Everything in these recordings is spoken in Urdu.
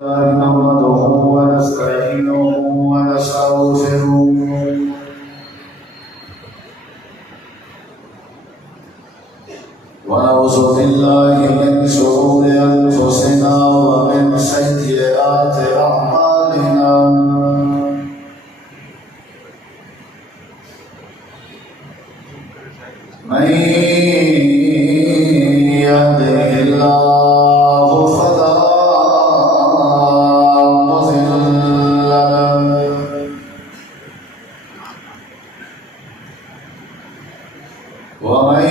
نحمده ونستعينه ونستغفره ونعوذ بالله من شرور أنفسنا ومن سيئات أعمالنا من يهده الله فلا مضل له ومن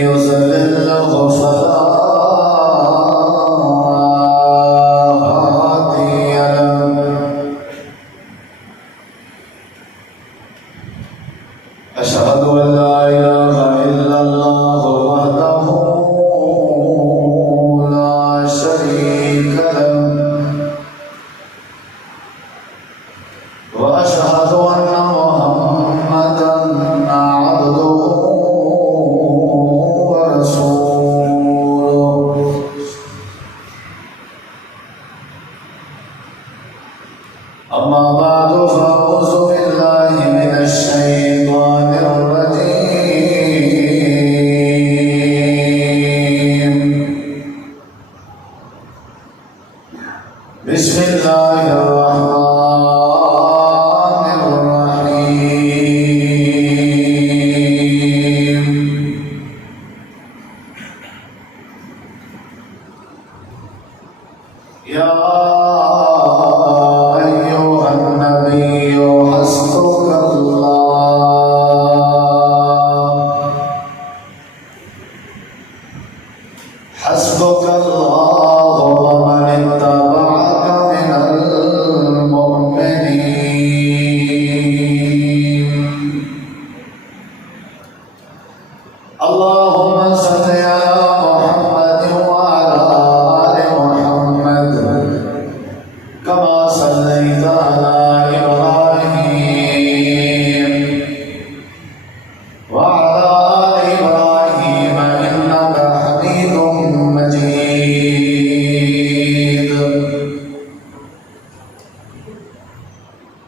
يضلل فلا هادي له أشهد أن لا إله إلا الله وحده لا شريك له وأشهد أن محمدا عبده ورسوله أما بعد فأعوذ بالله من الشيطان الرجيم بسم الله الرحمن الرحيم يا أيها النبي حسبك الله حسبك الله ومن اتبعك من المؤمنين اللهم صل على محمد وعلى آل محمد كما صليت على إبراهيم وعلى آل إبراهيم إنك حميد مجيد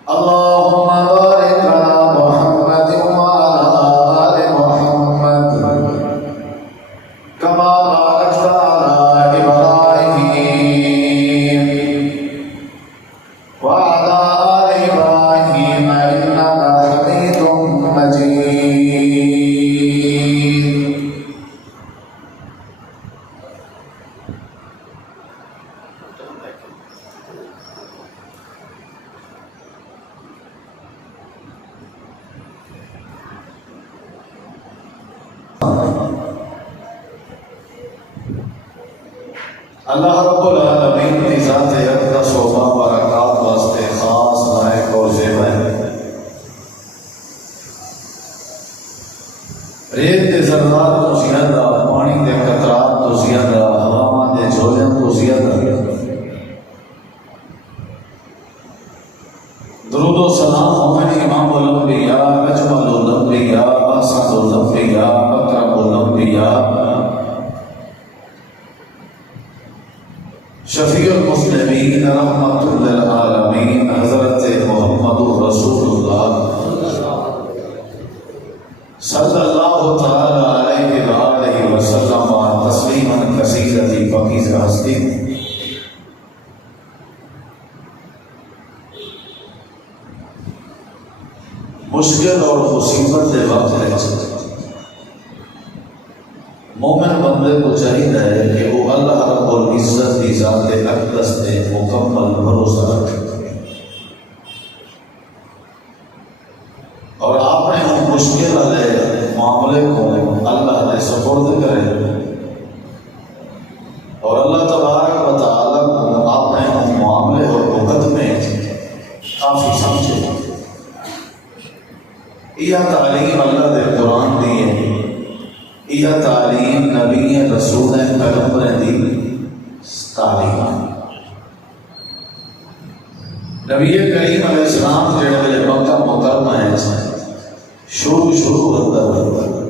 اللهم بارك على محمد وعلى آل محمد كما باركت على إبراهيم وعلى آل إبراهيم إنك حميد مجيد اللہ رب العالمین کی ذات اقدس و برکات واسطے خاص لائق اور زیبا ہے ریت دے ذرات تو زیادہ پانی دے قطرات تو زیادہ ہواواں دے جھولن تو زیادہ درود و سلام مومن امام الانبیاء اجمل الانبیاء اسعد الانبیاء اکرم الانبیاء شفیع المسلمین رحمت للعالمین حضرت محمد رسول اللہ صلی اللہ تعالی علیہ وآلہ وسلم تسلیما کثیرا فقیز ہستی مشکل اور مصیبت کے وقت ہے مومن بندے کو چاہیے کہ وہ اللہ رب العزت کی ذات اقدس میں مکمل بھروسہ رکھے اور اپنے مشکل والے معاملے کو اللہ نے سپرد کرے اور اللہ تبارک و تعالی کو اپنے معاملے اور مقدمے کافی سمجھے یہ تعلیم اللہ دے قرآن دی ہے یہ تعلیم نبی رسول پیغمبر دی تعلیم نبی کریم علیہ السلام جڑے مکہ مکرمہ ہے شروع اندر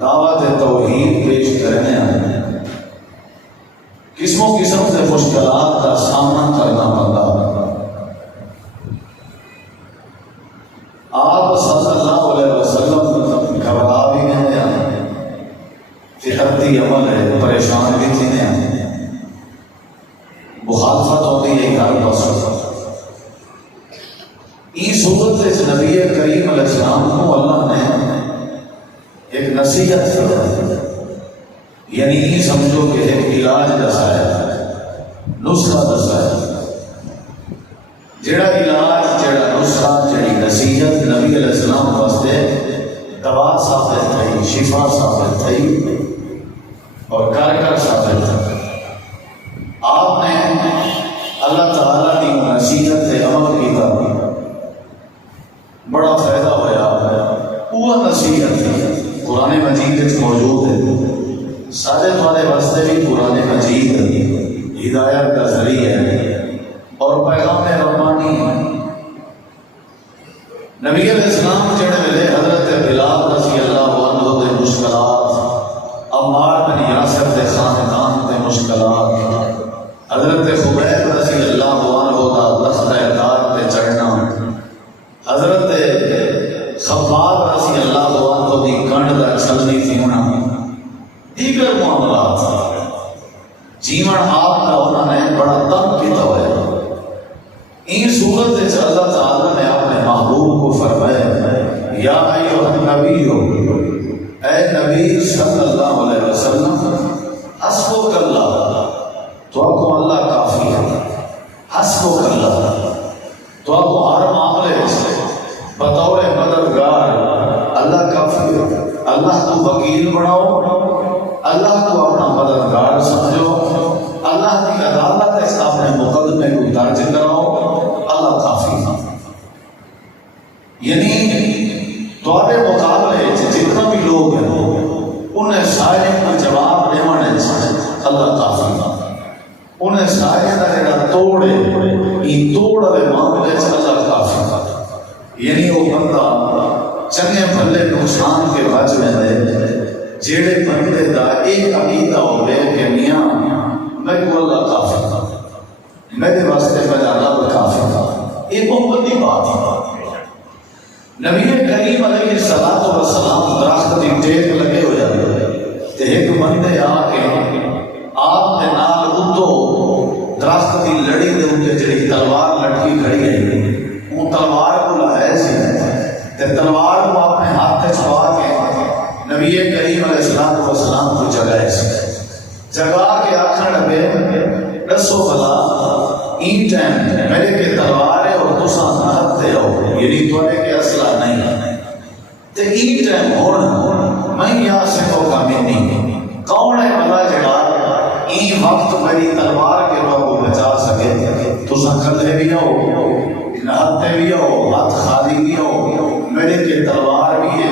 دعوت توحید پیش کرنے آئے قسموں قسم سے مشکلات کا سامنا کرنا پڑتا۔ آپ صلی اللہ علیہ وسلم گھبرا بھی نہیں آئے، فطرتی عمل ہے، پریشان بھی تھی نہیں، مخالفت ہوتی ہے گھر بس۔ اس صورت سے نبی کریم علیہ السلام کو اللہ نے ایک نصیحت فرمائی، یعنی یہ سمجھو کہ ایک علاج دسایا، نسخہ دسایا، جڑا علاج، جڑا نسخہ، جڑی نصیحت نبی علیہ السلام واسطے دوا ثابت تھی، شفا ثابت تھی اور کارگر ثابت تھی۔ آپ نے اللہ تعالیٰ کی نصیحت سے عمل کیا، بڑا فائدہ ہوا۔ وہ نصیحت قرآن مجید میں موجود ہے، سارے تمہارے واسطے بھی قرآن مجید ہدایت کا ذریعہ ہے اور پیغام ربانی ہے۔ نبی علیہ السلام جڑے ویلے حضرت بلال رضی اللہ عنہ دے مشکلات، عمار بن یاسر دے خاندان دے مشکلات، حضرت خبیب رضی اللہ عنہ دا تخت دار پہ چڑھنا، حضرت خباب رضی اللہ عنہ دی کنڈ دا چھلنی تھی ہونا، دیگر معاملات جیون آپ کا انہوں نے بڑا تنگ کیا ہوا ہے۔ ان صورت سے اللہ تعالیٰ نے اپنے محبوب کو فرمایا، یا ایھا النبی، اے نبی صلی اللہ علیہ وسلم، حسبک اللہ، تو آپ کو اللہ کافی ہے، حسبک اللہ، تو آپ کو ہر معاملے سے بطور مددگار اللہ کافی ہے۔ اللہ کو وکیل بناؤ، اللہ کو اپنا مددگار سمجھو، اللہ کی عدالت سے اپنے مقدمے کو درج کراؤ، اللہ کافی ہے۔ یعنی تمہارے مقابلے جتنا بھی لوگ ہیں انہیں سارے کا جواب دیوانے اللہ کافی ہے۔ انہیں سارے کا جڑا توڑے یہ توڑ والے معاملے سے اللہ کافی ہے۔ یعنی وہ بندہ چنگے بھلے نقصان کے بچ میں جیڑے بندے دا ایک عقیدہ ہوئے کہ میاں میں کو اللہ کافی تھا، میرے واسطے میرا رب کافی تھا، یہ بہت بڑی بات ہے۔ نبی کریم علیہ الصلوۃ والسلام درخت کی ٹیک لگے ہوئے تے ایک بندے آ کے آپ کے نال اتو درخت کی لڑی دے اوتے جڑی تلوار لٹکی کھڑی ہے، وہ تلوار کو لائے سی تے تلوار کو اپنے ہاتھ میں چھپا کے نبی کریم علیہ السلام کو جگائے سی، جگا کے آخر لگے دسو بھلا این ٹائم میرے کے تلوار ہے اور تساں ہاتھ دے ہو، یعنی تھوڑے کے اسلحہ نہیں تے این ٹائم ہون میں یہاں سے موقع منی، کون ہے بھلا جڑا این وقت میری تلوار کے لوگوں کو بچا سکے؟ تساں کھلے بھی ہو، ہاتھ بھی ہو، ہاتھ خالی بھی ہو، میرے کے تلوار بھی ہے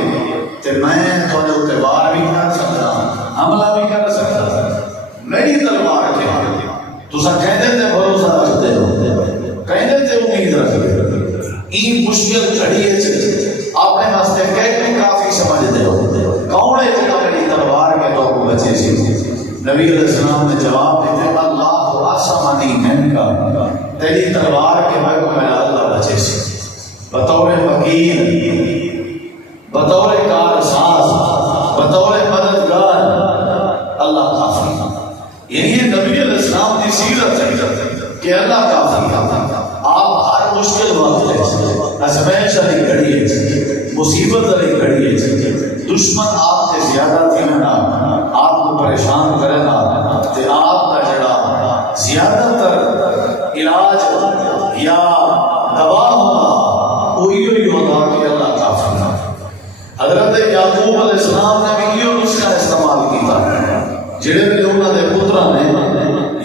تے میں تھوڑے اتنے وار بھی کر سکتا، حملہ بھی کر سکتا، میری تلوار کے تساں کہتے تھے بھروسہ رکھتے ہو، کہتے تھے امید رکھتے، این مشکل گھڑی ہے اپنے واسطے کہتے کافی سمجھتے ہو، کون ہے جنہاں میری تلوار کے تو بچے سی؟ نبی علیہ السلام نے جواب دیتے، اللہ آسمانی من کا، تیری تلوار کے میں کو میرا اللہ بچے سی، بطور وکیل، بطور کارساز، بطور مددگار اللہ کافی۔ یعنی یہ نبی علیہ السلام کی سیرت ہے کہ اللہ کافی ہے۔ آپ ہر مشکل وقت ہے، ازمائش والی گھڑی ہے، مصیبت والی گھڑی ہے، دشمن آپ سے زیادہ تھی نا، آپ کو پریشان کرے نا، تے آپ کا جڑا زیادہ تر علاج یا دوا ہوگا وہی ہوگا کہ اللہ کافی ہے۔ حضرت یعقوب علیہ السلام نے بھی یہ نسخہ استعمال کیا، جڑے بھی انہوں نے پترا نے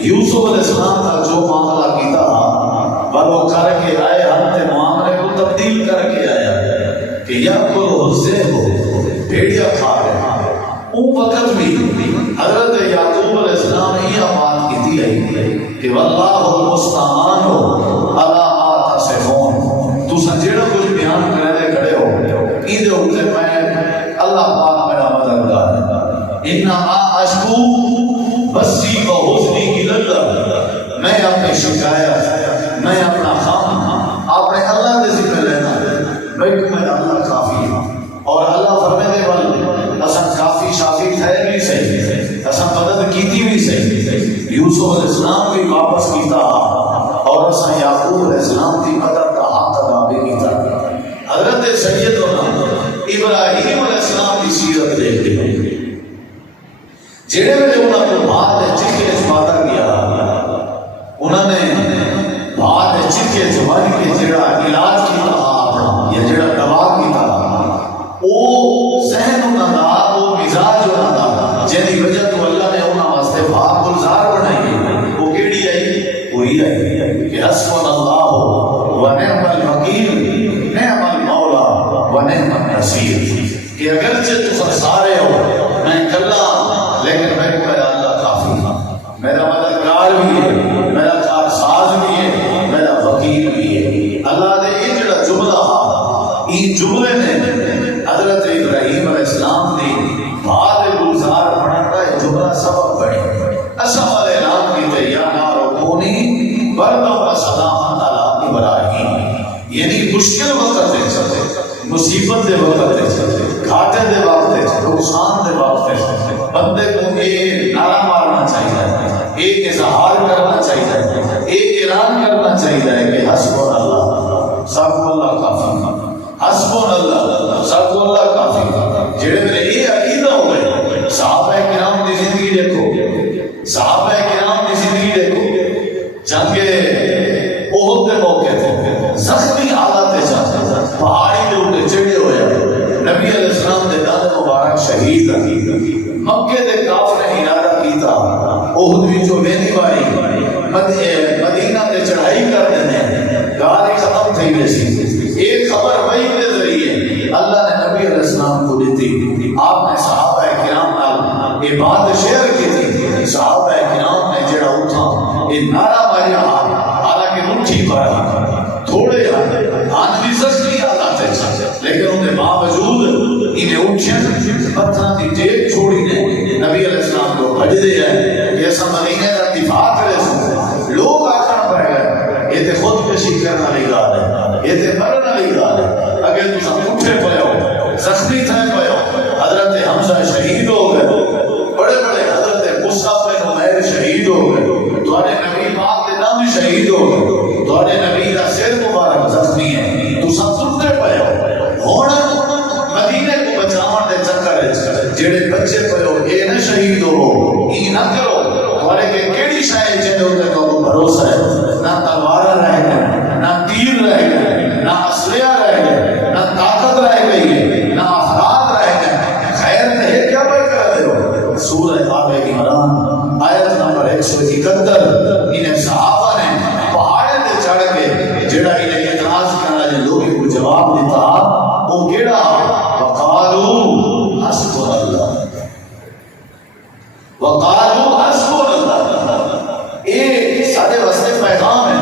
یوسف علیہ السلام کا جو معاملہ کیا وہ کر کے آئے، ہم تے معاملے کو تبدیل کر کے آیا کہ یاکل الذئب، بھیڑیا کھا رہا۔ اون وقت بھی حضرت یعقوب علیہ السلام نے یہ بات کی ہے کہ واللہ المستعان علی ما تصفون، تو سجڑا کچھ بیان کرے کھڑے ہو ایدے ہوتے میں اللہ پاک میرا مددگار ہے۔ انما اشکو بسی و حزنی میں اپنی شکایت میں اپنا خام اپنے اللہ دے ذمہ لینا بھائی میں اللہ کافی ہوں اور اللہ فرمانے والے اساں کافی شافی ٹھہر بھی صحیح اساں مدد کیتی بھی صحیح یوسف علیہ السلام بھی واپس کیتا اور اساں یعقوب علیہ السلام کی مدد کا حق ادا بھی کیتا حضرت سیدنا ابراہیم علیہ السلام کی سیرت دیکھ لیں جڑے ویلے انہاں کو بات چکے چپاتا گیا انہوں نے بات چکے چپانے کے جڑا علاج کیتا اپنا یا جڑا دوا کیتا وہ ذہن انہاں دا وہ مزاج انہاں دا جہدی وجہ تو اللہ نے انہاں واسطے بات گلزار بنائی وہ کیڑی آئی وہی آئی کہ حسبنا اللہ ونعم الوکیل نعم المولا ونعم النصیر کہ اگرچہ تم سارے ہو میں کلا لیکن میں میرا اللہ کافی ہے میرا مددگار بھی ہے میرا کار ساز بھی ہے میرا وکیل بھی ہے اللہ نے یہ جڑا جملہ ان جملے نے حضرت ابراہیم علیہ السلام نے بعد گلزار بنا کا جملہ سبب بنے اسم علیہ اعلان کی تے یا نار کونی بردو و سلام علی ابراہیم یعنی مشکل وقت ہے مصیبت دے وقت ہے گھاٹے دے وقت ہے نقصان دے وقت ہے بندے کو ایک نعرہ مارنا چاہیے ایک اظہار کرنا چاہیے ایک اعلان کرنا چاہیے کہ حسبنا اللہ سب اللہ کافی حسبنا اللہ سب اللہ کافی جڑے میرے یہ عقیدہ ہو گئے صحابہ کرام کی زندگی دیکھو صحابہ کرام کی زندگی دیکھو جنگ احد کے موقع تھے زخمی حالت جاتے پہاڑی کے اوپر چڑھے ہوئے نبی علیہ السلام دے دانے مبارک شہید مکے دے کافر نے ارادہ کیتا احد وچوں ویندی واری مدینہ تے چڑھائی کر دینے گالی ختم تھی ویسی ایک خبر وحی کے ذریعے اللہ نے نبی علیہ السلام کو دیتی آپ نے صحابہ کرام نال یہ بات شیئر کی تھی صحابہ کرام نے جڑا اٹھا یہ نعرہ ماریا حالانکہ مٹھی پر تھوڑے آدمی زخمی حالات ہے لیکن ان کے باوجود انہیں اٹھیں پتھر کی ٹیک چھوڑی نے نبی علیہ السلام کو بھج دیا ہے یہ سب مدینے کا دفاع کرے سن لوگ آخر پڑ گئے یہ تے خود کشی کرنا نہیں گا ہے یہ تے مرنا نہیں گا ہے اگر تو سب اٹھے پڑے ہو زخمی تھے پڑے ہو حضرت حمزہ شہید ہو گئے بڑے بڑے حضرت مصعب بن عمیر شہید ہو گئے تمہارے نبی پاک کے نام شہید ہو گئے تمہارے نبی کا سر مبارک زخمی ہے تو سب سنتے پڑے ہو مدینے کو بچاون دے چکر جڑے بچے پے ہو اے نہ شہید ہو ای نہ کرو تمہارے کے کیڑی شے جے تے کو بھروسہ ہے نہ تلوار رہ گئے نہ تیر رہ گئے نہ اسلحہ رہ گئے نہ طاقت رہ گئی ہے نہ افراد رہ گئے خیر نہیں کیا بھائی کر دے ہو سورہ آل عمران آیت نمبر 171 انہیں صحابہ نے پہاڑ تے چڑھ کے جڑا انہیں اعتراض کرنا جو لوگوں کو جواب دیتا وہ کیڑا وقالوا حسبنا اللہ وقالوا حسبنا اللہ یہ سارے واسطے پیغام ہے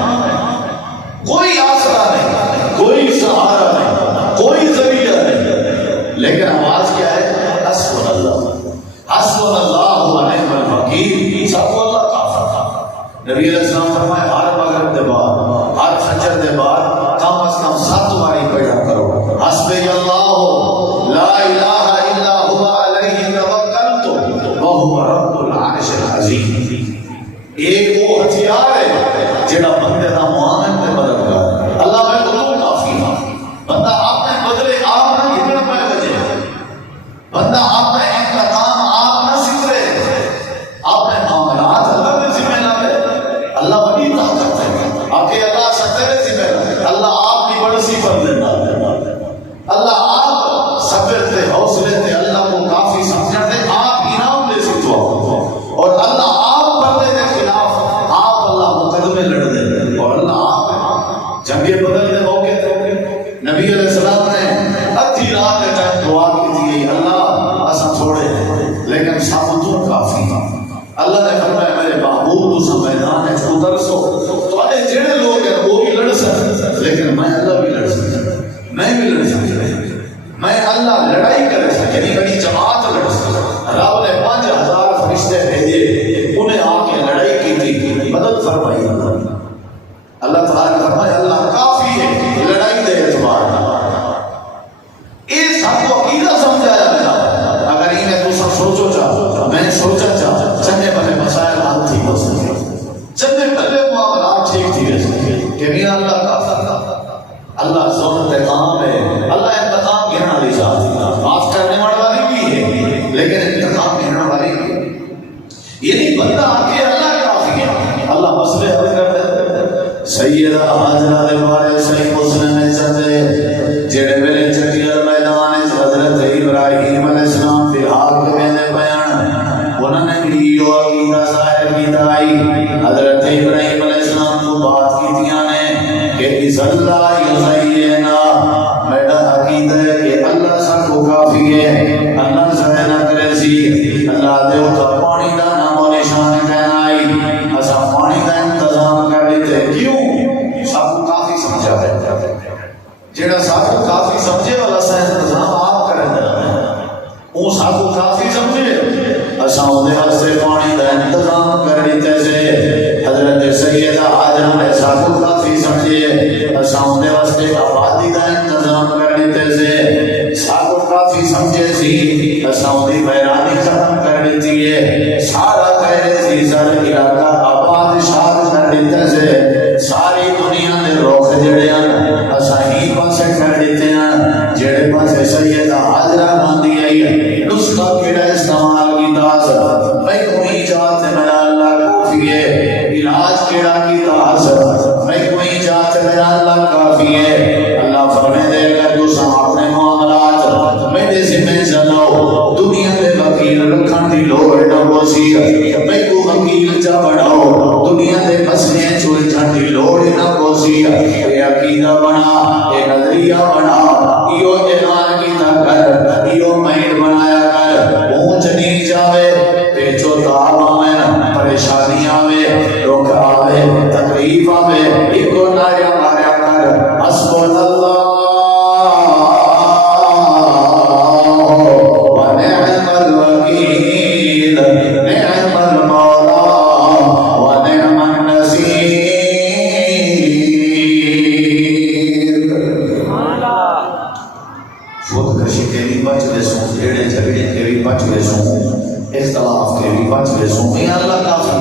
کوئی آسرا نہیں کوئی سہارا نہیں کوئی ذریعہ نہیں لیکن آواز کیا ہے حسبنا اللہ ونعم الوکیل سب اللہ کافی نبی علیہ السلام فرمائے ہر مغرب دے بعد ہر فجر دے بعد کم از کم 7 باری پڑھا کرو حسبی اللہ لا الہ الا هو علیہ توکلت وهو رب العرش العظیم ایک وہ ہتھیار ہے جڑا بندے دا معاون تے مددگار ہے اللہ میں تو کافی ہوں بندہ اپنے بدلے آپ نہ ہٹن پے وجے بندہ اپنے انتقام آپ نہ سکھے اپنے معاملات اللہ کے ذمہ نہ لے اللہ بڑی طاقت ہے آپ کے اللہ سکتے ذمہ لے اللہ آپ کی بڑی صفت دینا اللہ آپ صبر تے حوصلے تے اللہ کو کافی سمجھا دے آپ انعام دے سکتے ہو اور اللہ آپ بندے کے خلاف آپ اللہ مقدمے لڑ دے اور اللہ آپ جنگ بدل دے موقع تے نبی علیہ السلام نے ادھی رات کے ٹائم دعا کی تھی اللہ اساں تھوڑے لیکن سب تو کافی اللہ نے فرمایا میرے محبوب تو سب میدان ہے اتر سو تو اے جڑے لوگ ہیں وہ بھی لڑ سکتے لیکن میں اللہ بھی لڑ سکتا میں بھی لڑ سکتا میں اللہ لڑائی کر سکتا یعنی بڑی جماعت لڑ سکتا رب نے 5000 فرشتے بھیجے انہیں آ کے لڑائی کی تھی مدد فرمائی دوائی اللہ تعالیٰ نے فرمایا اللہ کافی ہے لڑائی دے اعتبار یہ سب کو عقیدہ سمجھایا گیا اگر انہیں تو سب سوچو چاہ میں سوچا چاہ چنے بلے مسائل حل تھی ہو سکے چنے بلے معاملات ٹھیک تھی رہ سکے کہ میاں اللہ کافی اللہ زور انتقام ہے اللہ انتقام گھرنا لی جاتی معاف کرنے والی بھی ہے لیکن انتقام گھرنا والی بھی ہے یعنی بندہ آگے اللہ کافی ہے اللہ مسئلے حل کر دے سیدہ حاجرہ دے بارے صحیح مسلم میں چلتے جڑے میرے چٹیل میدان حضرت ابراہیم علیہ السلام فی الحال کے میں بیان انہوں نے بھی یہ عقیدہ ظاہر کیتا آئی حضرت ابراہیم علیہ السلام کو بات کیتیاں نے کہ اس اللہ یزینا میرا عقیدہ ہے کہ اللہ سب کو کافی ہے اللہ ظاہر نہ کرے سی اللہ دے کا پانی دا نام و نشان کہنا آئی ایسا پانی دا انتظام کر لیتے کیوں سب کو کافی سمجھا ہے جیڑا سب کو کافی سمجھے والا سا انتظام آپ کریں وہ سب کو کافی سمجھے ایسا ہونے واسطے پانی دا انتظام کر لیتے سے حضرت سیدہ حاجرہ نے سب کو کافی سمجھے ایسا ہونے واسطے آبادی دا انتظام کر لیتے سے سب کو کافی سمجھے سی ایسا ہونے بیرانی ختم کر لیتی ہے سارا کہہ سی سر علاقہ آباد شاد کر لیتے سے ساری دنیا نے روک جڑے ہیں ایسا ہی پاسے کر دیتے ہیں جڑے پاسے سیدہ حاجرہ باندھی آئی ہے نسخہ کیڑا استعمال کی تاثر میں کوئی جات میرا اللہ کافی ہے علاج کیڑا کی تاثر میں کوئی جات میرا اللہ کافی ہے اللہ فرمے دے گا تو سا اپنے معاملات میرے ذمہ چلاؤ دنیا میں وکیل رکھن دی لوڑ نہ پوسی میں کو وکیل جا بڑھاؤ دنیا دے مسئلے چوئی جھن دی لوڑ نہ پوسی یہ عقیدہ بنا یہ نظریہ بنا یہ اعلان کیتا کر یہ مائنڈ بنایا کر اونچ نہیں جاوے پیچو تاب آوے پریشانی آوے روک آوے تکلیف آوے ایک کو نایا ماریا کر حسبن اللہ ونعم الوکیل نعم المولا ونعم النصیر خودکشی کے بھی بچ لے سوں جھیڑے جھگڑے کے بھی بچ لے سوں اختلاف کے بھی بچ لے سوں میں اللہ کافی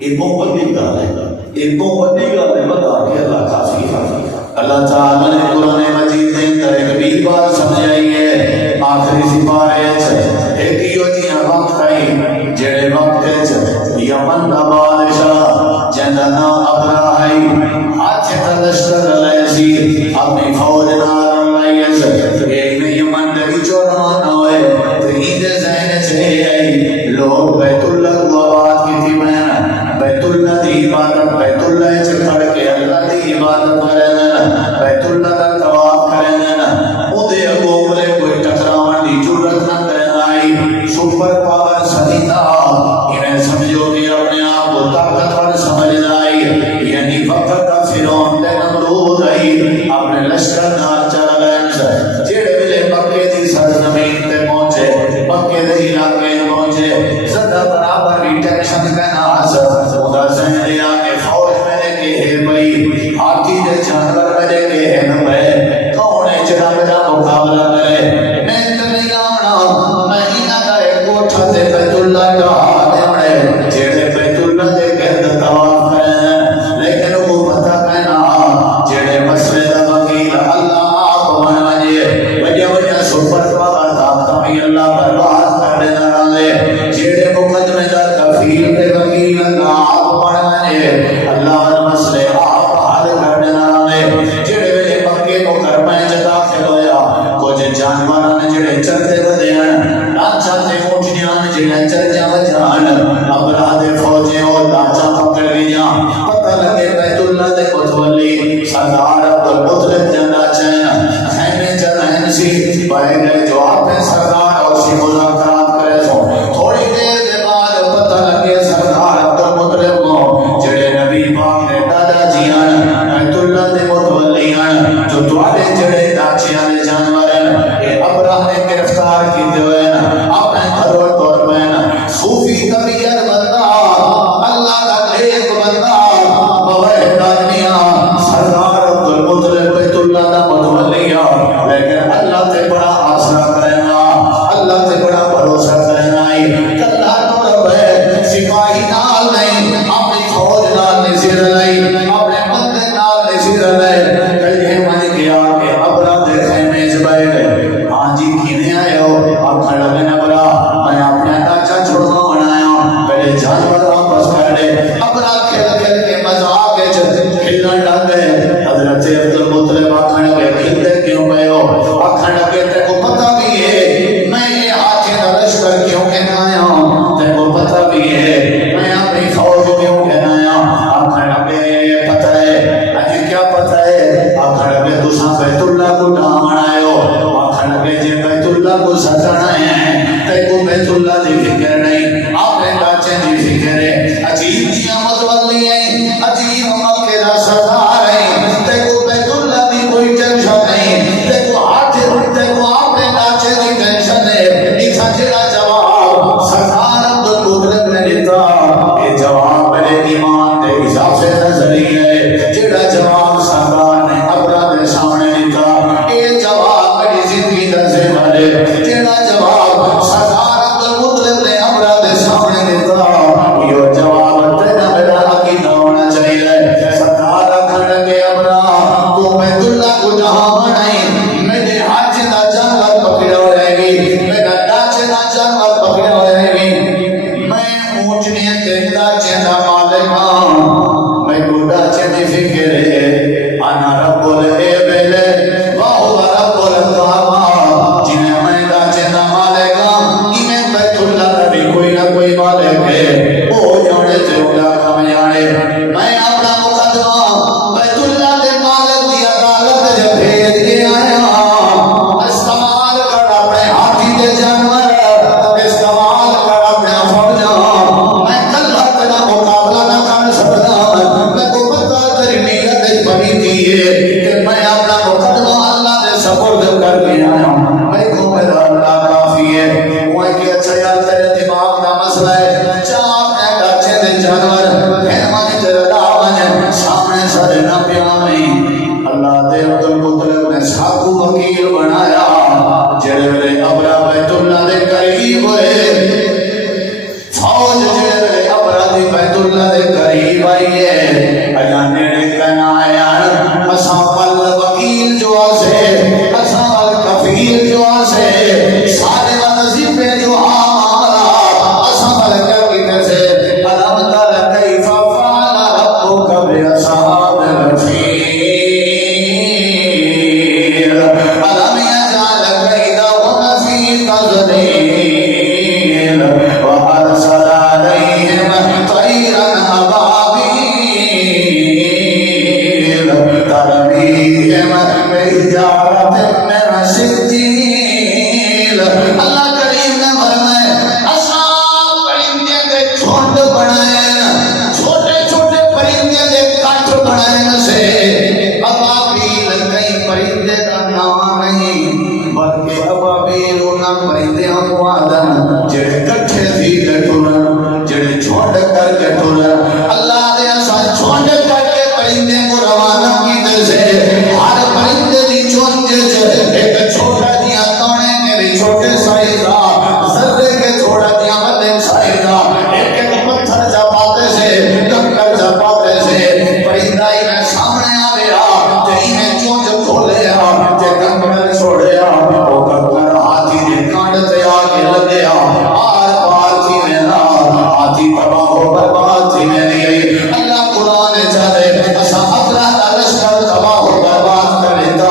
یہ بہت بڑی گل ہے یہ بہت بڑی گل ہے بتا کہ اللہ کافی ہے اللہ تعالی نے قرآن مجید کے اندر ایک بھی بات سمجھائی ہے آخری سپارے ایک ہی وقت آئی جڑے وقت یمن کا بادشاہ جندا نام ابرا ہے ہاتھ تلشکر لے سی اپنی فوج نال لائی سے ایک یمن دے وچوں روانہ ہوئے تے دے ذہن سے آئی لوگ بیت اللہ کو آباد کیتی میں بیت اللہ دی عبادت بیت اللہ چ کھڑ کے اللہ دی عبادت کرن بیت اللہ دا طواف کرن اودے اگوڑے کوئی ٹکراون دی جرات نہ کرن آئی سپر پاور سنیتا انہیں سمجھو کہ اپنے آپ کو طاقتور سمجھ آئی یعنی فقط فرعون تے نمرود آئی اپنے لشکر نال چل گئے جڑے ویلے مکے دی سرزمین تے پہنچے مکے دے علاقے پہنچے زدہ برابر ریٹیکشن کہنا حسن خدا ذہن دیا کہ فوج میرے کے ہے بھئی ہاتھی دے جانور میرے کے ہے نبے کونے جڑا میرا مقابلہ کرے میں تو نہیں آنا میں انہاں دا ایک کوٹھا تے بیت اللہ کا آنے جڑے بیت اللہ دے گرد طواف کریں لیکن وہ پتہ کہنا جڑے مسئلے دا وکیل اللہ آپ بنائے وجہ وجہ سپر پاور طاقت بھی اللہ برباد کر دینا رہے جڑے مقدمے دا کفیل دے وکیل اللہ آپ بنائے اللہ مسئلے آپ حل کر دینا رہے جڑے ویلے مکے مکرمہ وچ داخل ہویا کچھ جانوراں جڑے چلتے ودے ہیں لاچاں تے اونٹیاں جڑے چلدیاں وجھان ابرا دے فوجیاں او لاچاں پکڑ لیاں پتہ لگے بیت اللہ دے متولی سردار عبد المطلب جندا چین خیمے چلائن سی پائے گئے جو آپ سردار اور سی مذاکرات کرے سو تھوڑی دیر کے بعد پتہ لگے سردار عبد المطلب کو جڑے نبی پاک نے دادا کھل کھل کے مذاق کھلن لگے حضرت عبد المطلب آکھن لگے کھلتے کیوں پے ہو آکھن لگے تے کو پتہ بھی ہے میں یہ ہاتھی دا لشکر کیوں کہنا آیا تے کو پتہ بھی ہے میں اپنی فوج کیوں کہنا آیا آکھن لگے پتہ ہے اجے کیا پتہ ہے آکھن لگے تساں بیت اللہ کو ڈھاون آئے ہو آکھن لگے جے بیت اللہ کو سجانا ہے تے کو بیت اللہ دی فکر نہیں اپنے ڈھانچے دی فکر ہے عجیب جی متولی ہے عجیب مکے دا سردار ہے تے کو بیت اللہ دی کوئی ٹینشن نہیں تے کو ہاتھ تے کو اپنے ڈھانچے دی ٹینشن ہے ایتھا جڑا جواب سردار عبد المطلب نے دیتا یہ جواب میرے ایمان دے حساب سے نظریہ ہے جڑا جواب سردار نے ابرا دے سامنے دیتا یہ جواب میری زندگی دا زیور ہے جڑا جواب سردار عبد المطلب نے ابرا دے سامنے دیتا یہ جواب تیرا میرا عقیدہ ہونا چاہیے سردار آکھن لگے ابرا تو بیت اللہ کو جہاں بنائی میرے حج دا جانور پکڑا رہے گی میرا ڈاچے دا جانور پکڑا رہے گی میں اونٹنی کے ڈاچے دا مالک ہاں میں کو ڈاچے دی فکر ہے انا رب الابل وهو رب الكعبہ جنہیں میں ڈاچے دا مالک ہاں میں بیت اللہ دا بھی کوئی نہ کوئی مالک ہے وہ جانے تے اڑا کم جانے میں اپنا مقدمہ بیت اللہ دے مالک دی عدالت جب بھیج کے آیا استعمال کر اپنے ہاتھی دے جانور استعمال کر اپنے فوجا میں کلہ تیرا مقابلہ نہ کر سکتا میں کو پتہ تیری نیت بنی تھی کہ میں اپنا مقدمہ اللہ دے سپرد کر کے آیا میں کو میرا اللہ کافی ہے وہ کہ اچھا یار تیرے دماغ دا مسئلہ ہے چاپ نے ڈاچے دے جانور خیمہ تیرے داون سامنے سارے نہ پیامیں اللہ دے عبد المطلب نے ساکو وکیل بنایا جڑے ویلے ابرا بیت اللہ دے قریب ہوئے فوج جڑے ویلے ابرا دی بیت اللہ دے قریب آئی ہے اجاں نیڑے کہنا آیا اساں ول وکیل جو آسے اساں ول کفیل جو آسے سارے وظیفے جو ہمارا اساں ول کر سے علم تر کیف فعل ربک باصحاب الفیل علم یجعل کیدہم فی تضلیل وارسل علیہم طیرا ابابیل ترمیہم بحجارۃ من سجیل اللہ کریم نے فرمایا اساں پرندے دے جھنڈ بنائے چھوٹے چھوٹے پرندے دے کٹ بنائے سے ابابیل کئی پرندے دا نام نہیں بلکہ ابابیل انہاں پرندیاں کو آدن جڑے کٹھے تھی کے ٹرن جڑے جھنڈ کر کے ٹرن اللہ دے اساں جھنڈ کر کے پرندے کو روانہ کیتے سے ہر پرندے دی چونچ ایک چھوٹا جیا تانے کے بھی چھوٹے سائز دا ذرے کے چھوٹا جیا بڑے سائز دا ایک ایک پتھر جپاتے سے کنکر جپاتے سے پرندہ ہی میں سامنے آ گیا تے میں چونچ کھولے آ تے کنکر چھوڑے آ وہ کنکر ہاتھی دے کانڈ تے آ کے لگے آر پار تھی میں نہ ہاتھی تباہ و برباد تھی میں نہیں اللہ قرآن چاہے اسا اپنا لشکر تباہ و برباد کر لیتا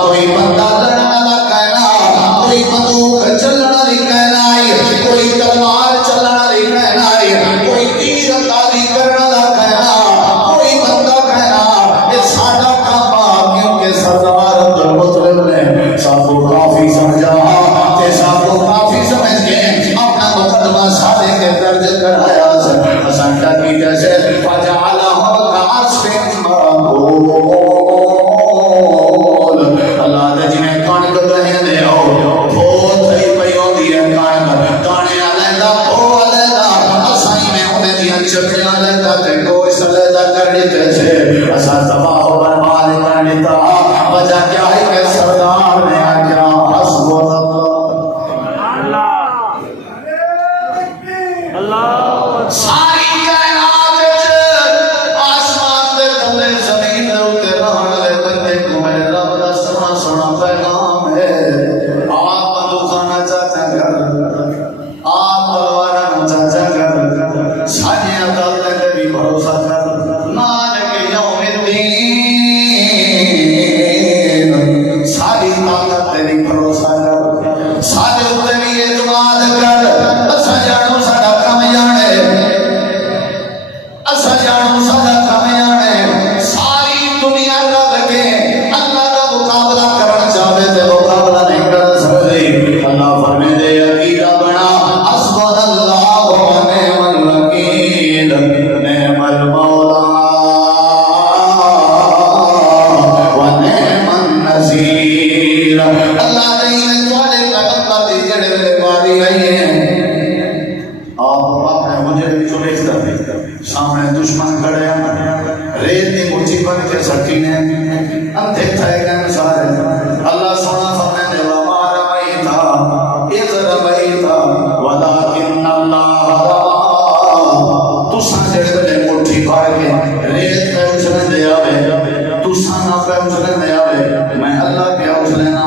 کوئی بندہ لڑنا نہ کہنا کوئی بندوق چلنا نہیں کہنا کوئی تلوار چلنا نہیں کہنا کوئی تیر اندازی کرنا نہ کہنا کوئی بندہ کہنا یہ سارا کام کیونکہ سردار عبد المطلب نے سب کو کافی سمجھا تے سب کو کافی سمجھ کے اپنا مقدمہ سارے کے درج کرایا حسن کا کی جیسے فجعلہم کعصف مأکول اللہ نے جنہیں کانک کہیں دے ہو بہت ہی پیوں دیا کانک کانے علیدہ ہو علیدہ اسائی میں انہیں دیا چکے علیدہ تے کوئی سلیدہ کر دیتے سے اسا تباہ و برباد کر دیتا وجہ کیا ہے کہ سردار نے آکیا حسب اللہ ساری کائنات آسمان دے تلے زمین دے اتے رہن لے بندے کو میرے رب دا سنا سنا پیغام ہے آپ بندوقانا چاچا کر آپ تلوارانا چاچا کر ساری عدالت کے بھی بھروسہ کر دشمن کھڑے ریت دی مٹھی بن کے سکینے اندھے تھے گئے سارے اللہ سونا فرمائے وما رمیتا اذ رمیتا ولکن اللہ تساں جڑے مٹھی پائے کے ریت پہ اچھلے دے آوے تساں نہ پہ اچھلے دے آوے میں اللہ پہ اچھلے نہ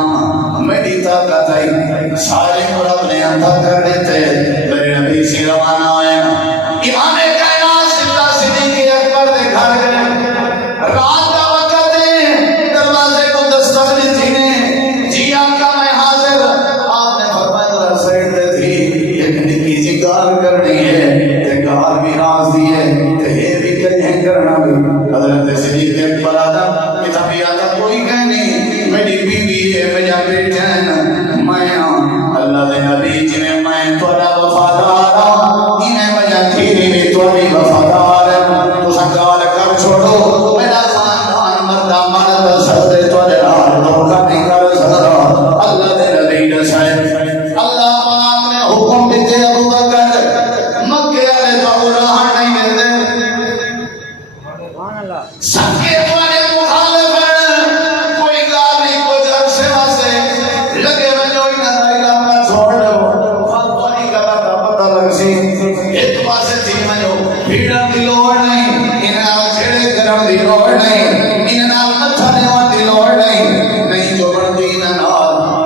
میری طاقت آئی سارے رب نے اندھا کر دیتے میرے نبی سی روانہ آئے امام کائنات سیدہ صدیق اکبر دے گھر گئے رات کا وقت ہے دروازے کو دستک دی تھی نے جی آقا میں حاضر آپ نے فرمایا ذرا سائڈ دے تھی ایک نکی سی گال کرنی ہے تے گال بھی راز دی ہے تے یہ بھی کہیں کرنا بھی حضرت صدیق اکبر آدم کہ تبھی آدھا کوئی کہنی میری بیوی ہے میرا بیٹا ہے میں اللہ دے نبی جنہیں میں توڑا وفادار انہیں وجہ تیری بھی توڑی وفادار تو سنگال کر چھوڑو میرا خاندان مردہ مرد سردے توڑے رہا دھوکہ نہیں کر سکتا اللہ دے نبی نسائے اللہ پاک نے حکم دیتے ابو بکر مکہ والے تو راہ نہیں دیتے سکے والے مخالف کوئی گال نہیں کوئی جب سے واسے لگے میں جو انہیں چھوڑ دو فاتوانی کا پتہ لگ سی ایک پاسے تھی میں جو بھیڑا دی لوڑ نہیں انہیں چھڑے کرم دی لوڑ نہیں انہیں متھا دیوان دی لوڑ نہیں جو بڑھتی انہیں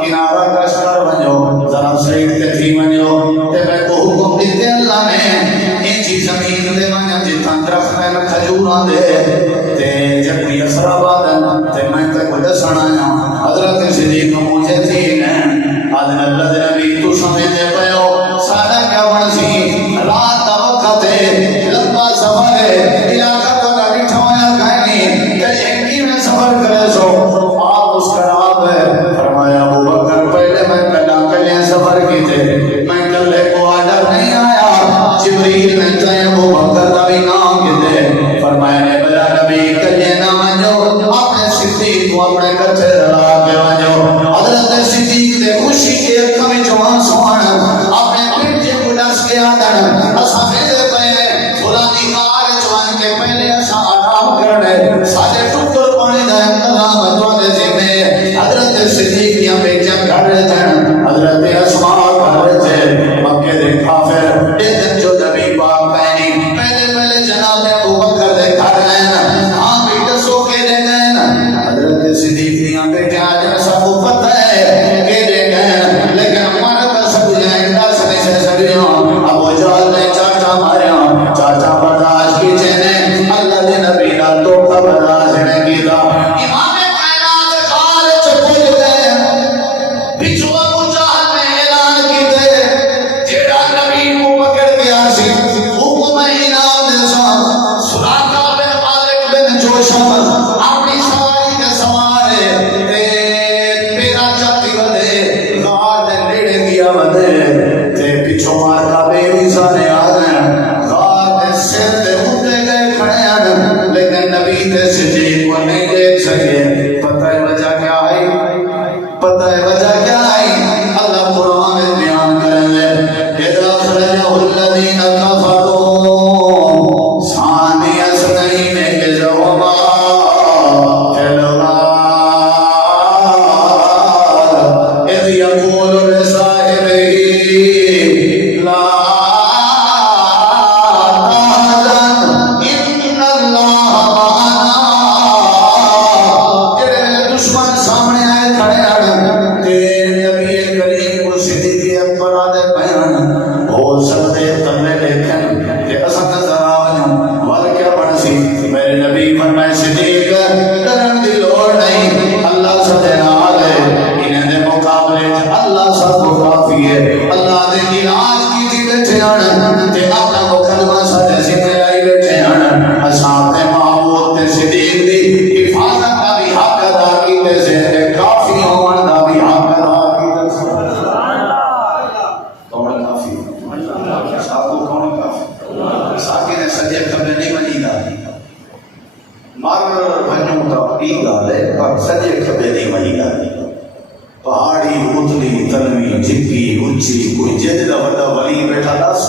کنارہ کش کر بنجو ذرا سعید تے تھی بنجو تے میں کو حکم دیتے اللہ نے انچی زمین دے بنجو جتاں درخت میں کھجوراں دے تے جب کوئی اثر آباد تے میں تے کو دسنا حضرت صدیق مجھے تھی آدھن اللہ دے نبی تو سمجھے پیو سارا کیا بنسی رات دا وقت ہے لمبا سفر ہے علاقہ تو نہ بٹھوایا کہنی کہ ایک میں سفر کرے سو آپ اس کا نام ہے فرمایا ابو بکر پہلے میں کلا کلے سفر کی تھے میں کلے کو آڈر نہیں آیا جبریل نے کہا ابو بکر کا بھی نام کہتے فرمایا نے میرا نبی کلے نہ مانجو اپنے صدیق کو اپنے کچھے رلا کے مانجو حضرت صدیق دے خوشی کے اکھا میں جوان سوان اپنے پیٹے کو ڈس کے آدن اسا میرے پہلے فلانی کار جوان کے پہلے اسا آرام کرنے سارے ٹکر پانی دا انتظام دعا دے میں حضرت صدیق یا بیٹا گھر رہتے ہیں حضرت اسماء گھر رہتے ہیں مکہ دے کافر ایک جو نبی پاک پہنی پہلے جناب ابو بکر دے گھر گئے ہاں بیٹا سو کے دے گئے حضرت صدیق یا بیٹا آج سب کو پتہ ہے کہ دے گئے لیکن ہمارا کا سب جائیں گا سنے سے سبیوں ابو جہل نے چاچا ماریا چاچا برداشت کی چینے اللہ دے نبی نہ تو کا برداشت نہیں کیتا امام کائنات خال چپل گئے بچو ابو جہل نے اعلان کیتے جیڑا نبی کو پکڑ گیا سی حکم انعام دے سا سراقہ بن مالک بن جوشم اپنی سواری کے سوارے پیرا چاہتی ودے غار دے نیڑے گیا ودے تے پچھو مار کا بے ویسانے آدھیں غار دے سر دے ہوتے گئے کھڑے آدھیں لیکن نبی دے صدیق کو نہیں دیکھ سکے پتہ ہے وجہ کیا آئی پتہ ہے وجہ کیا آئی اللہ قرآن میں بیان کریں لے اِذَا أَخْرَجَهُ الَّذِينَ كَفَرُوا ثَانِيَ اثْنَيْنِ إِذْ هُمَا فِي الْغَارِ إِذْ يَقُولُ لِصَاحِبِهِ لَا تَحْزَنْ إِنَّ اللَّهَ مَعَنَا تیرے دشمن سامنے آئے کھڑے آڑے تیرے نبی کریم کو صدیق اکبر آدھے بیان ہو سکتے تمہیں لیکن کہ اصل نظر آوائیں وال کیا پڑھسی میرے نبی فرمائے صدیق درن دی لوڑ نہیں اللہ سب نال ہے انہیں دے مقابلے اللہ سب کو کافی ہے اللہ دے علاج کی تھی بیٹھے آنے تے اپنا مقدمہ سارے ذکر آئی بیٹھے آنے اصحاب معبود تے صدیق دی حفاظت کا بھی حق ادا کیتے سے کافی ہونے دا بھی حق ادا کیتے سے کون کافی صاحب کو کون کافی ساکی نے سجے کبھے نہیں بنی گا مر بھنوں کا ای گالے پر سجے کبھے نہیں بنی گا پہاڑی اتلی تنوی جھکی اچھی کوئی جد دا وڈا ولی بیٹھا دس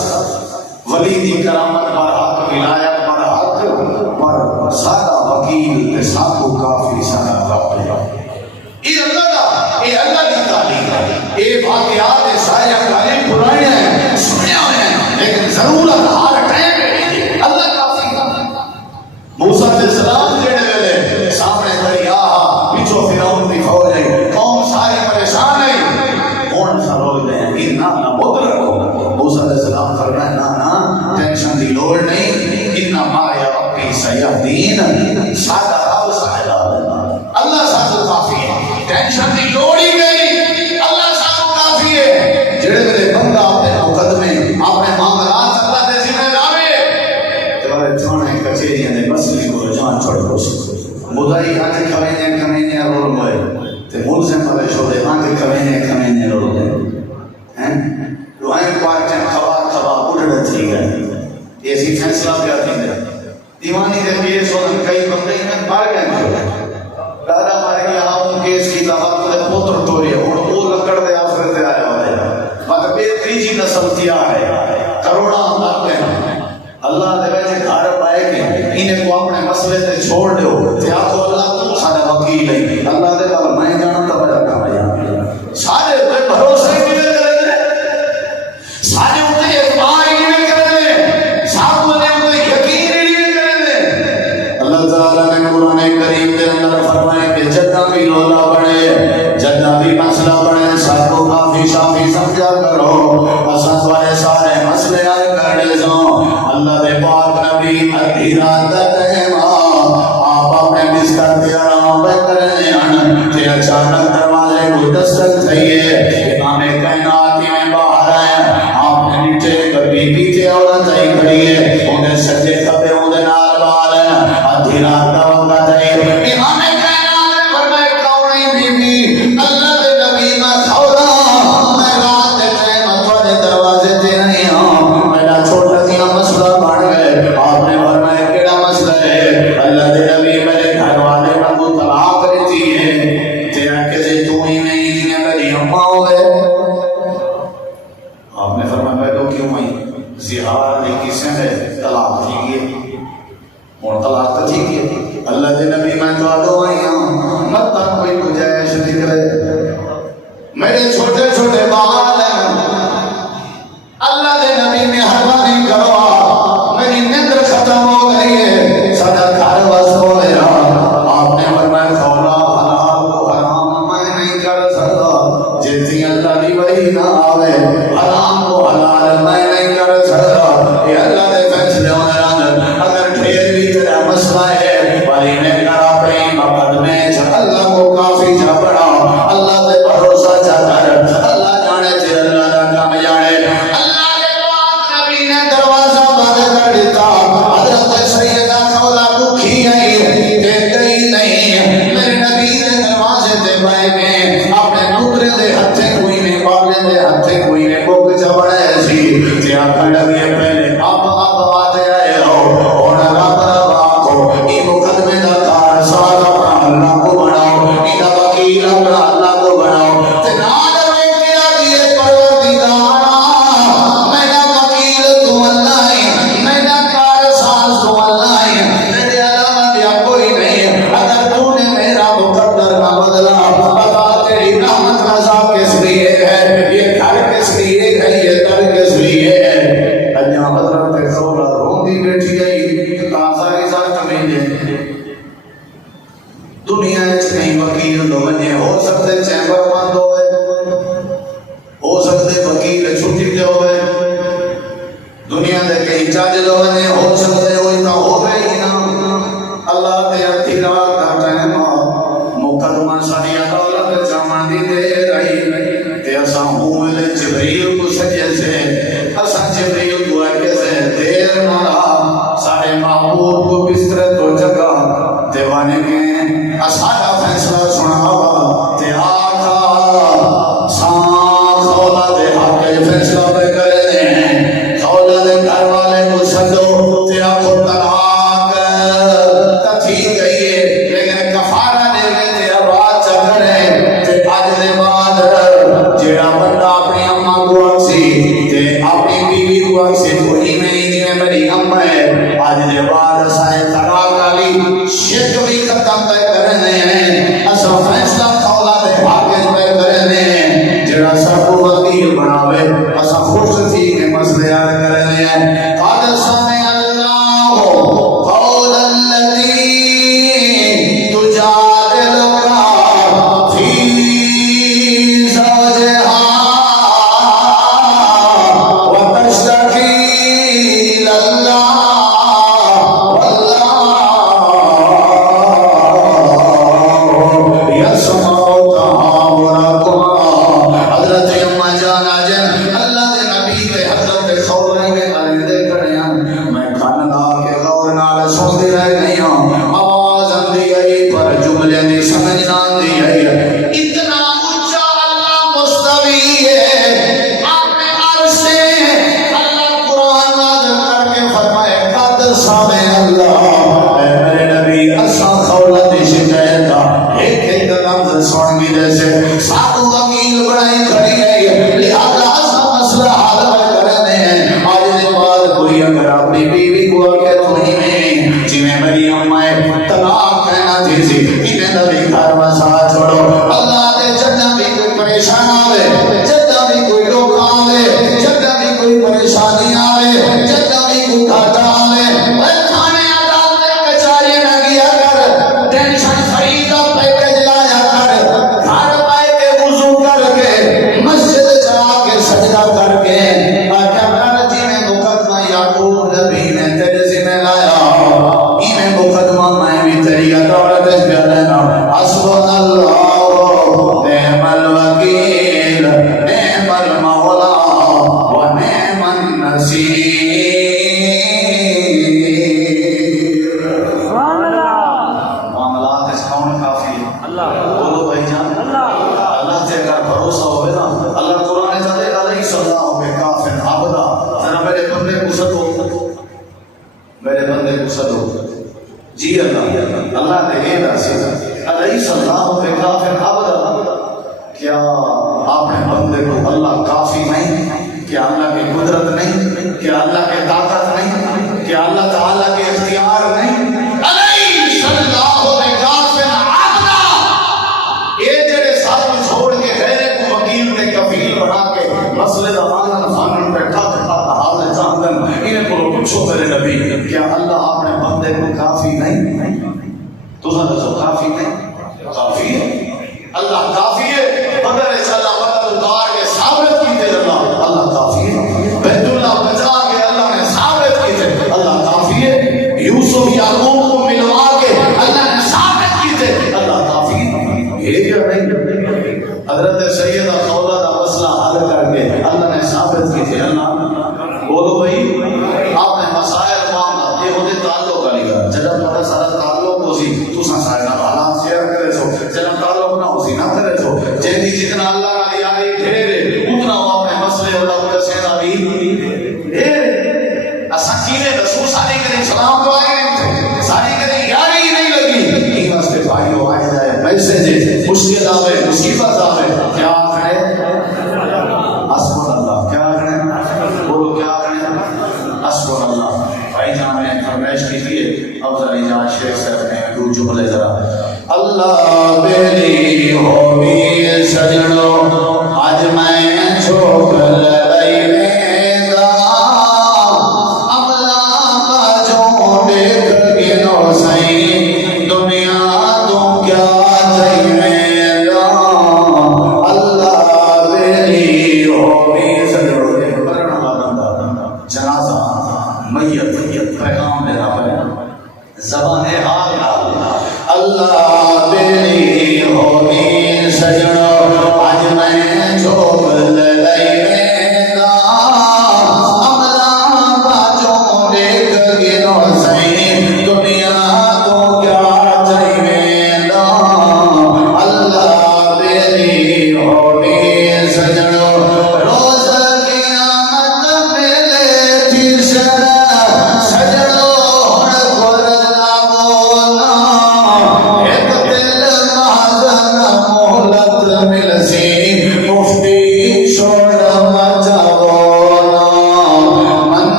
ولی دی کرامت پر حق ولایت پر حق پر سادہ وکیل تے سب کو کافی سارا رب ہے۔ یہ اللہ کی تعلیم ہے۔ یہ واقعات سارے تعلیم پرانے ہیں، سنے ہوئے ہیں، لیکن ضرورت ہر ٹائم ہے اللہ کافی ہے۔ موسیٰ علیہ السلام جڑے ویلے سامنے دریا پیچھے فرعون دی فوج ہے، قوم ساری پریشان ہے، کون سا لوگ دے ہیں نہ بت رکھو۔ موسیٰ علیہ السلام فرمایا نہ ٹینشن دی لوڑ نہیں، انما یا ربی سیہدین، سادہ رب ساحلہ اللہ ساتھ کافی ہے، ٹینشن دی لوڑ ہی نہیں، اللہ ساتھ کافی ہے۔ جڑے ویلے بندہ اپنے مقدمے اپنے معاملات اللہ دے ذمہ دارے تے والے تھانے کچہریاں دے مسئلے کو جان چھوڑ دو مدعی آتے کمینے رول ہوئے تے ملزم والے شودے آتے کمینے رول ہوئے ہیں روحیں پارٹیں خبا اڑڑ تھی گئے ایسی فیصلہ پہ آتی ہے دیوانی دے کیس ہونے کئی بندے میں مار گئے ہیں دادا مارے گیا ان کیس کی طاقت دے پوتر ٹوری اور وہ لکڑ دے آفر دے آیا ہوئے مگر بے تریجی نسل تیار ہے کروڑا اللہ ہیں اللہ دے ویسے گھر پائے کہ انہیں کو اپنے مسئلے سے چھوڑ دو تے آخو اللہ تو سارا وکیل ہے اللہ دے بار میں جانتا بڑا کمایا سارے تے بھروسے کیویں کرے سارے تے اعتبار کیویں کرے سب نے یقین کیویں کرے اللہ تعالی نے قرآن کریم کے اندر فرمایا کہ جتنا بھی رولا بڑے جتنا بھی مسئلہ بڑے سب کو کافی شافی سمجھا کرو اساں والے سارے مسئلے حل کر دے اللہ دے پاک نبی ادھی رات دا ٹائم آپ اپنے بستر تے آرام پہ کرنے ہیں تے اچانک دروازے کو دستک تھئیے امام کائنات میں باہر آئے آپ نے نیچے کبھی بھی تے عورت آئی کھڑی ہے انہیں سجے کھبے انہیں نال بال ہیں ادھی رات دا وقت ہے امام کائنات نے فرمائے کونی بی بی اللہ دے نبی میں کھولا میں رات دے ٹائم تھوڑے دروازے تے نہیں ہوں میرا چھوٹا سا مسئلہ بڑھ گئے آپ نے فرمایا کیڑا مسئلہ ہے اللہ دے نبی میرے گھر والے کو طلاق دیتی ہے تیرا کسی تو ہی نہیں جنہیں میری اماں ہوئے آپ نے فرمایا میں تو کیوں ہوئی زہار نے کسے میں طلاق ٹھیک ہے اور طلاق تو ٹھیک ہے اللہ دے نبی میں تو آدھو آئی ہوں مت تک کوئی گنجائش نہیں کرے میرے چھوٹے چھوٹے بال ہیں اللہ دے نبی مہربانی کرو میری نیندر ختم ہو گئی ہے سارا گھر وس ہو گیا آپ نے فرمایا کھولا حلال کو حرام میں نہیں کر سکتا جتنی اللہ دی وحی نہ آوے حرام کو حلال میں نہیں کر سکتا یہ اللہ دے فیصلے ہونے اندر اگر ڈھیر بھی تیرا مسئلہ ہے بھائی نے کر اپنی مقدمے اللہ کو کافی جا پڑا اللہ دے بھروسہ جا کر اللہ جانے تے اللہ دا کام جانے دروازہ بند کر دیتا حضرت سیدہ خولا دکھی آئی تے گئی نہیں میرے نبی نے دروازے تے بائے گئے اپنے نوکرے دے ہتھے کوئی نے بالے دے ہتھے کوئی نے بک چبڑے سی تے آکھا لگے پہلے اب آتے آئے ہو اور رب آکھو ای مقدمے دا کار سارا اپنا اللہ کو بناؤ اینا وکیل اپنا اللہ کو بناؤ تے نال دنیا نہیں وکیل دو بنے ہو سکتے چیمبر بند ہو سکتے وکیل چھٹی دے ہوئے دنیا دے کئی جج دو بنے ہو سکتے ہوئی تا ہو گئی نا اللہ دے ادھی رات دا ٹائم مقدمہ ساری عدالت جامن دی دے رہی تے اساں ہوں لے جبریل کو سجے سے اساں جبریل کو اگے سے دیر نہ سارے محبوب کو بستر تو جگہ دیوانے میں اساڑا فیصلہ سنا ہوا تے آقا سان خولا دے حق فیصلہ پہ کرے دیں خولا دے گھر والے کو سدو تے آقا طلاق تھی گئی ہے لیکن کفارہ دے گئے تے آواز چکرے تے آج دے بعد جیڑا بندہ اپنی اماں کو اکسی تے اپنی بیوی کو اکسی کوئی نہیں جنہیں میری اماں ہے آج دے بعد سائے شرک بھی ختم پہ کرنے ہیں اسا فیصلہ قولا دے حاکم پہ کرنے ہیں جڑا سب کو وکیل بناوے اسا خوش تھی کہ مسئلے حل کرنے ہیں قال سمع اللہ قول الذی تجادلک فی زوجہا وتشتکی الی اللہ